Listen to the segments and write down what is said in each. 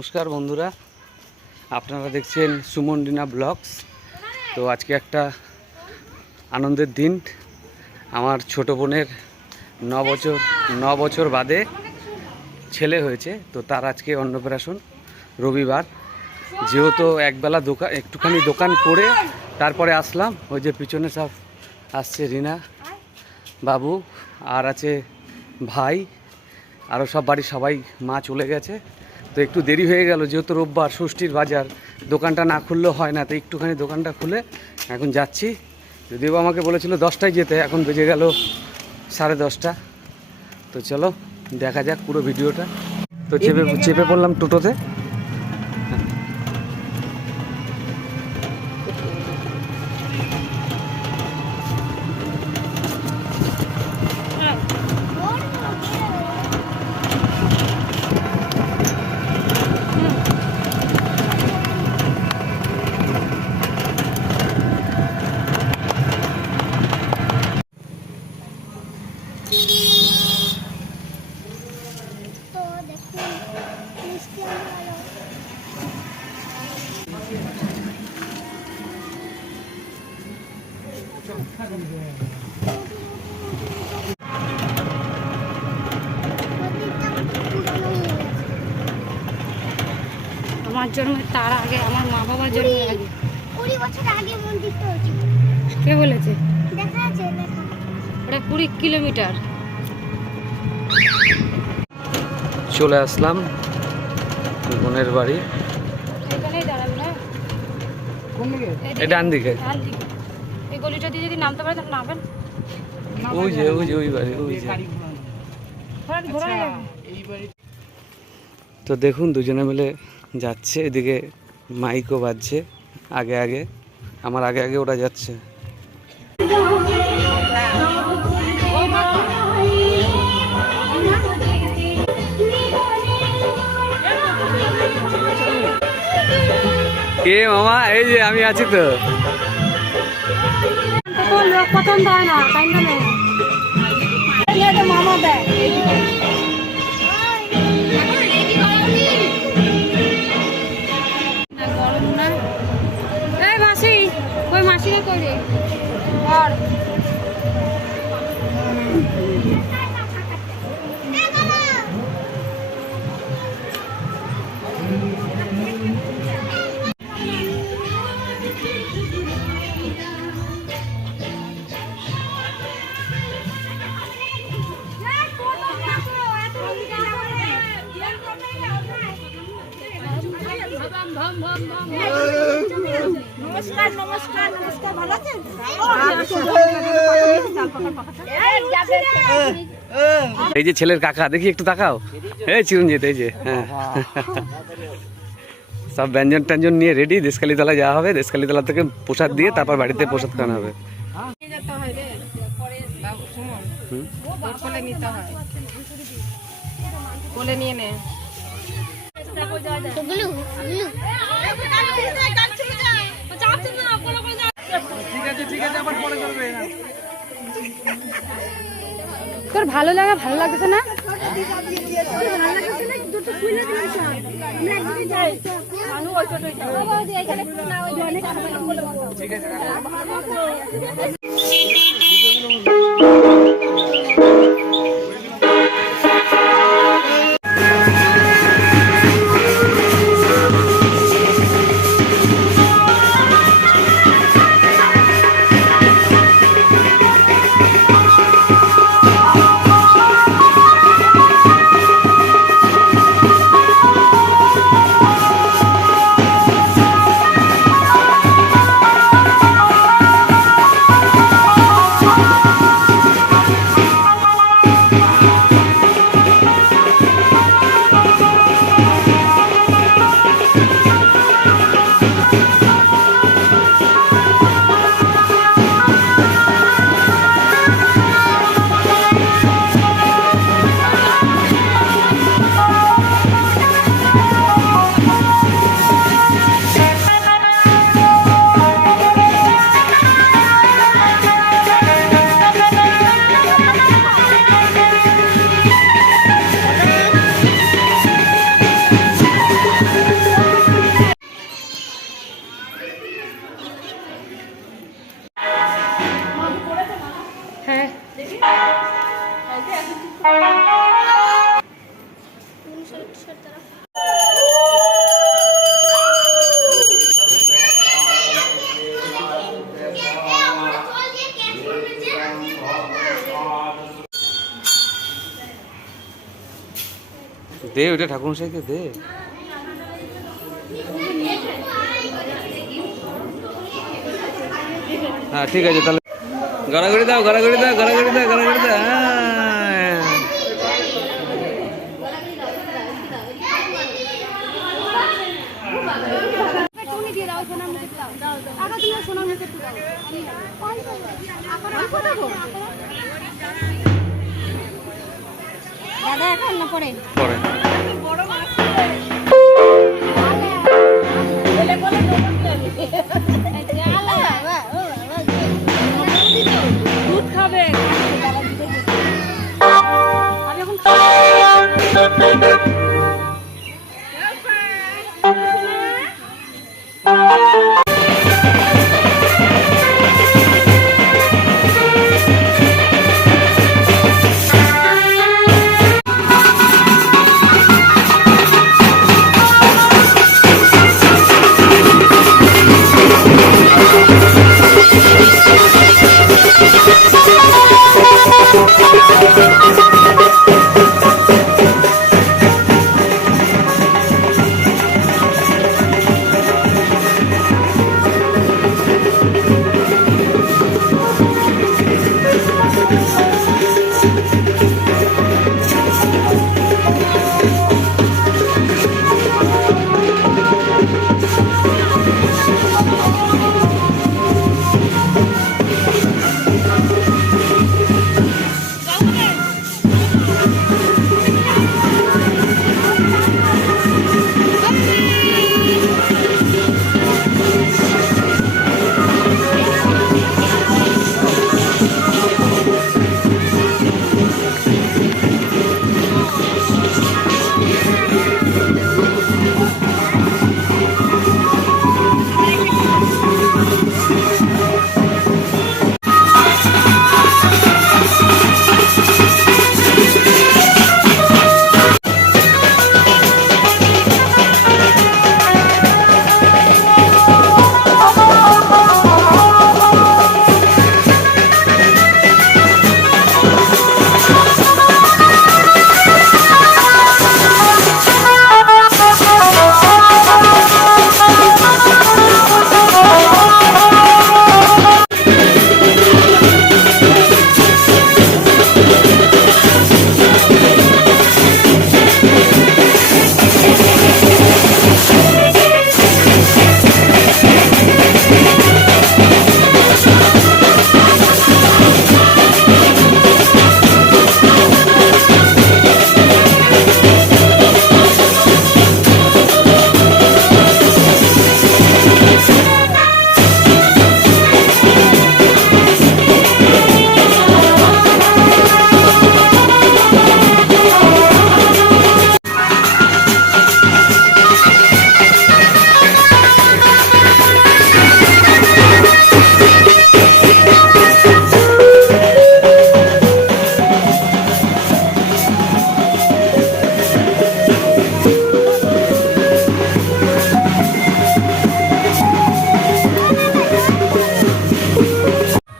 নমস্কার বন্ধুরা, আপনারা দেখছেন সুমন ডিনা ব্লগস। তো আজকে একটা আনন্দের দিন। আমার ছোট বোনের 9 বছর বাদে ছেলে হয়েছে। তো তার আজকে অন্নপ্রাশন, রবিবার। যেহেতু একবেলা একটুখানি দোকান করে তারপরে আসলাম। ওই যে পিছনে সব আসছে, রিনা বাবু আর আছে ভাই, আরও সব বাড়ির সবাই, মা চলে গেছে। তো একটু দেরি হয়ে গেল, যেহেতু রোববার, ষষ্ঠীর বাজার, দোকানটা না খুললেও হয় না। তো একটুখানি দোকানটা খুলে এখন যাচ্ছি। যদিও আমাকে বলেছিল 10টায় যেতে, এখন বেজে গেল 10:30। তো চলো দেখা যাক পুরো ভিডিওটা। তো চেপে পড়লাম টোটোতে। আমার জন্মের তার আগে, আমার মা বাবার জন্মের আগে 20 বছর আগে মন্দিরটা হয়েছিল। কে বলেছে? দেখা আছে লেখা। ওটা 20 কিলোমিটার। চলে আসলাম বোনের বাড়ি। এখানেই দাঁড়াবে না? এই ডান দিকে, ডান দিকে। এই গলিটা দিয়ে যদি নামতে পারে তাহলে নামবেন। ওই যে ওই বাড়ি, ওই যে। ঘোরা যাবে। তো দেখুন দুজনে মিলে যাচ্ছে, এদিকে মাইকও বাজছে। আগে আগে আমার আগে আগে ওরা যাচ্ছে। কে মামা? এই যে আমি আছি তো। লোক পছন্দ হয় না, কাইন্দ নেই। মামা দেয় গরম না। এই মাসি, ওই মাসিকে কই রে? আর নমস্কার নমস্কার নমস্কার, ভালো আছেন? এই যে ছেলের কাকা, দেখি একটু তাকাও। এই চিরঞ্জিত, এই যে। হ্যাঁ, সব ব্যঞ্জন ট্যাঞ্জন নিয়ে রেডি। দেশকালীতলা যাওয়া হবে, দেশকালীতলা থেকে প্রসাদ দিয়ে তারপর বাড়িতে প্রসাদ খাওয়ানো হবে। কোলে নিয়ে নে। তোর ভালো লাগে? ভালো লাগছে না? ঠিক আছে। দে ওইটা ঠাকুরমশাইকে দে। হ্যাঁ ঠিক আছে তাহলে গড়াগড়ি দাও গড়াগড়ি দাও গড়াগড়ি দাও গড়াগড়ি দাও। হ্যাঁ টুনি দিয়ে দাও, সোনার মুখে দাও। টাকা তুমি সোনার মুখে দাও। দাদা এখন না পরে পরে দুধ খাবে। আমি এখন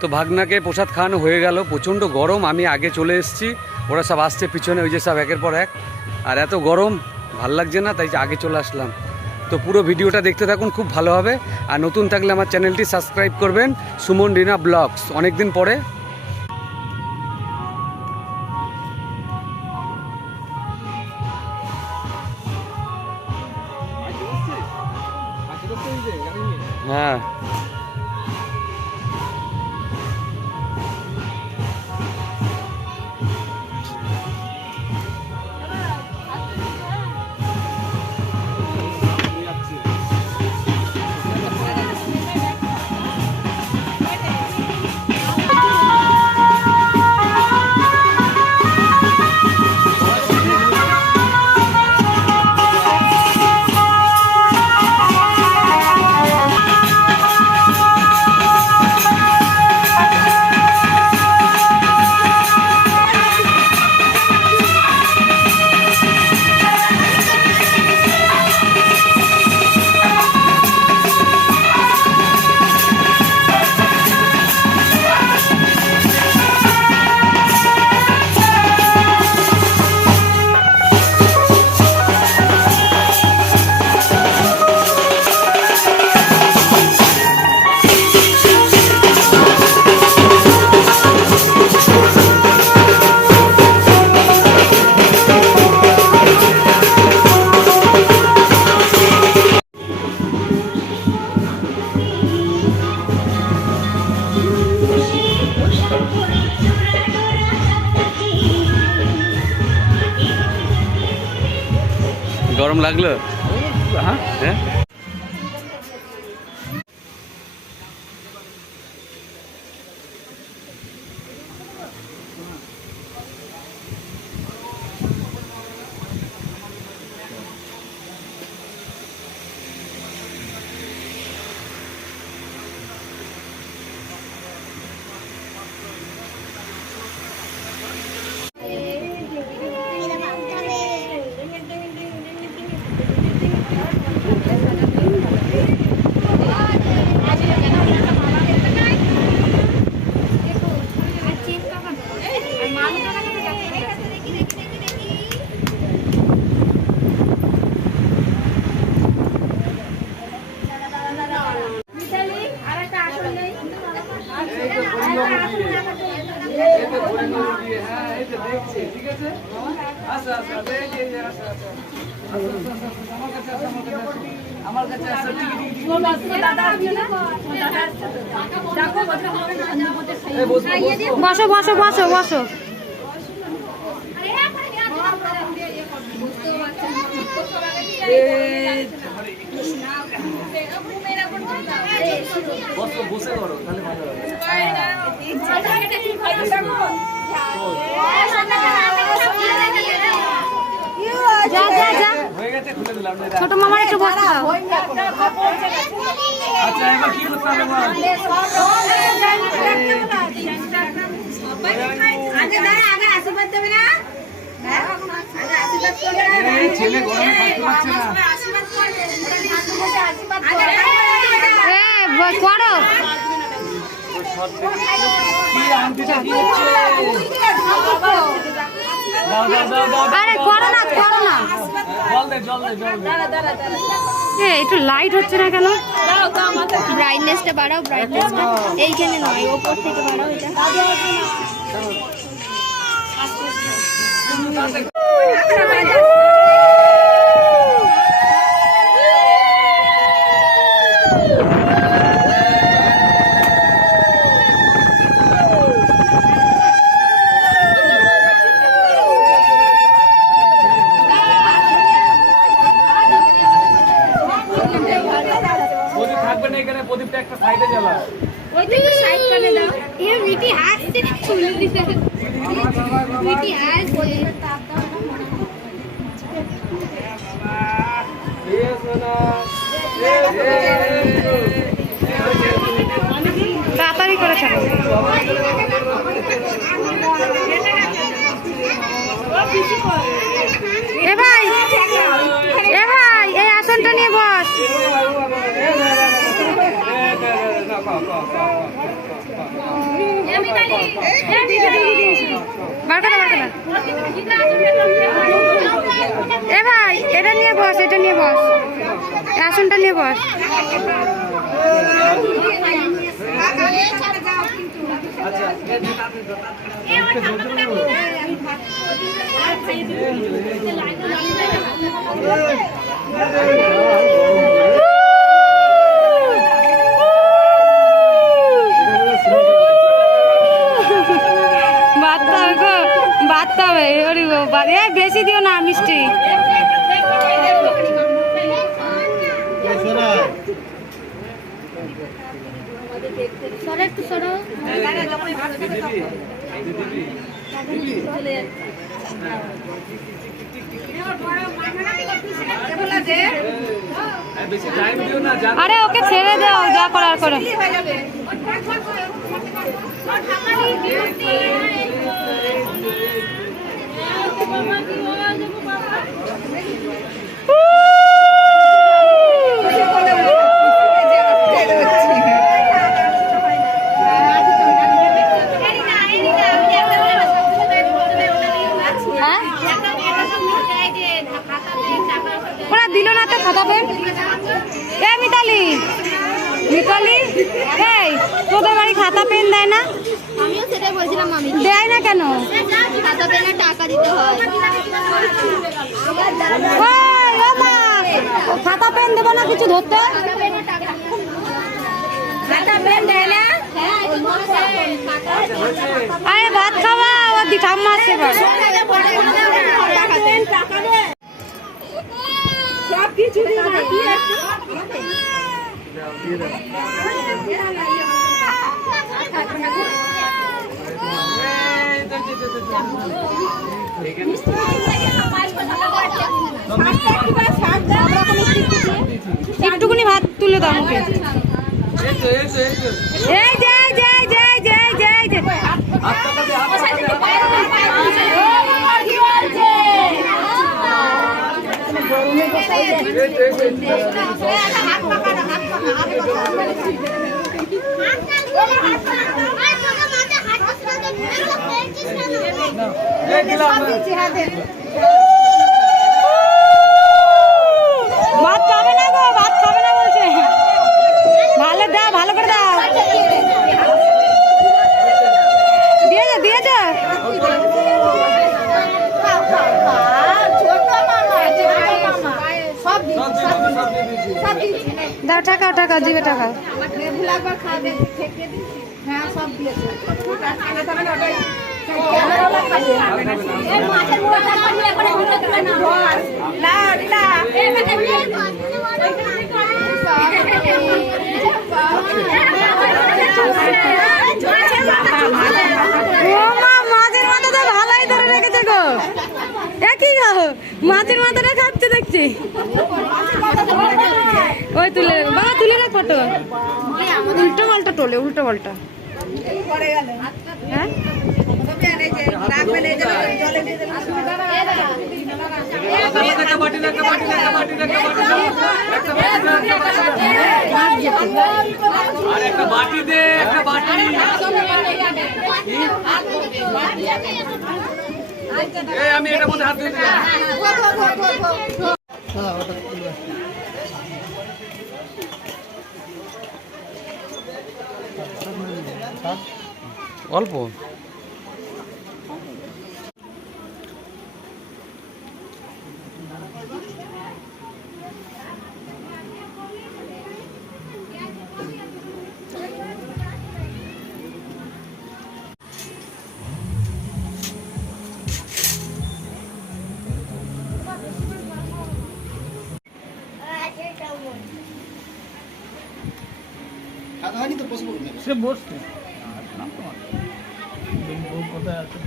তো ভাগনাকে প্রসাদ খাওয়ানো হয়ে গেল। প্রচণ্ড গরম, আমি আগে চলে এসেছি, ওরা সব আসছে পিছনে, ওই যে সব একের পর এক। আর এত গরম ভাল লাগছে না, তাই আগে চলে আসলাম। তো পুরো ভিডিওটা দেখতে থাকুন, খুব ভালো হবে। আর নতুন থাকলে আমার চ্যানেলটি সাবস্ক্রাইব করবেন, সুমন রিনা ব্লগস। অনেক দিন পরে হ্যাঁ গরম লাগলো? হ্যাঁ হ্যাঁ বসো বসো বসো বসো। বসে করো তাহলে ভালো হবে। যা যা যা, হয়ে গেছে, খুলে দিলাম। ছোট মামার একটু বসতে দাও। আচ্ছা এবার কি করতে হবে বল? এই ছেলে গরমে থাকতে পারছে না। করো কি আন্টিটা কি হচ্ছে? দাও দাও দাও দাও। আরে করো না করো না। জল দে জল দে জল দে। একটু লাইট হচ্ছে না কেন? ব্রাইটনেসটা বাড়াও, ব্রাইটনেসটা এইখানে নয়, ওপর থেকে বাড়াও এটা। প্রদীপ থাকবে না এখানে, প্রদীপটা একটা সাইডে জ্বালা। ওইদিকে সাইড করে দাও। এ মিটি হাসছে, খুলে দিতে। মিটি হাসছে। তাড়াতাড়ি করে ছাড়ো। এ ভাই এই আসনটা নিয়ে বস। এ ভাই এটা নিয়ে বস, এটা নিয়ে বস, এই আসনটা নিয়ে বস। বাড়তে হবে, বেশি দিও না মিষ্টি। একটু সরো। আরে ওকে ছেড়ে দাও, যা করার করো। ওরা দিল না তো খাতা পেন। এ মিতালি, মিতালি, এই তোদের বাড়ি খাতা পেন দেয় না? আমিও সেটাই বলছিলাম, মামি দেয় না কেন? খাতা পেনে টাকা দিতে হয়। ওই, ও মা, খাতা পেন দেবো না কিছু ধরতে? খাতা পেন দেয় না? আরে ভাত খাওয়া, ও ঠাম্মা আসছে। একটুকুনি ভাত তুলে দাও মুখে। এই যে ভাত খাবে না গো, ভাত খাবে না বলছে। ভালো দাও, ভালো করে দাও। দিয়েছ দাও, টাকাও দিবে টাকা। মাছের মাথা তো ভালোই ধরে রেখেছে গো। একই খাও, মাছের মাথাটা খাচ্ছে দেখছি। ওই তুলে বাবা, তুলে রাখ ফটো। উল্টো পাল্টা তোলে, উল্টো পাল্টা। হ্যাঁ আমি এটা মধ্যে হাত দিয়ে অল্প। সে বসছে কোথায় আছে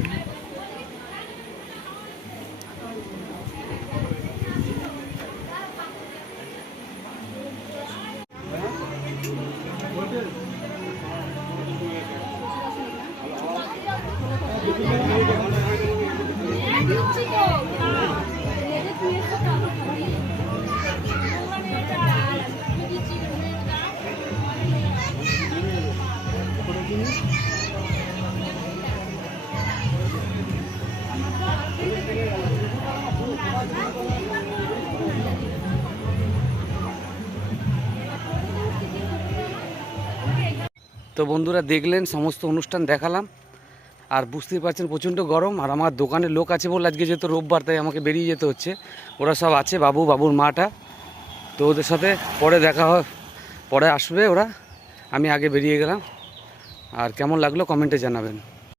তো বন্ধুরা দেখলেন, সমস্ত অনুষ্ঠান দেখালাম। আর বুঝতেই পারছেন প্রচণ্ড গরম। আর আমার দোকানে লোক আছে বলে আজকে যেহেতু রোববার, তাই আমাকে বেরিয়ে যেতে হচ্ছে। ওরা সব আছে, বাবুর মাটা। তো ওদের সাথে পরে দেখা হয়, পরে আসবে ওরা। আমি আগে বেরিয়ে গেলাম। আর কেমন লাগলো কমেন্টে জানাবেন।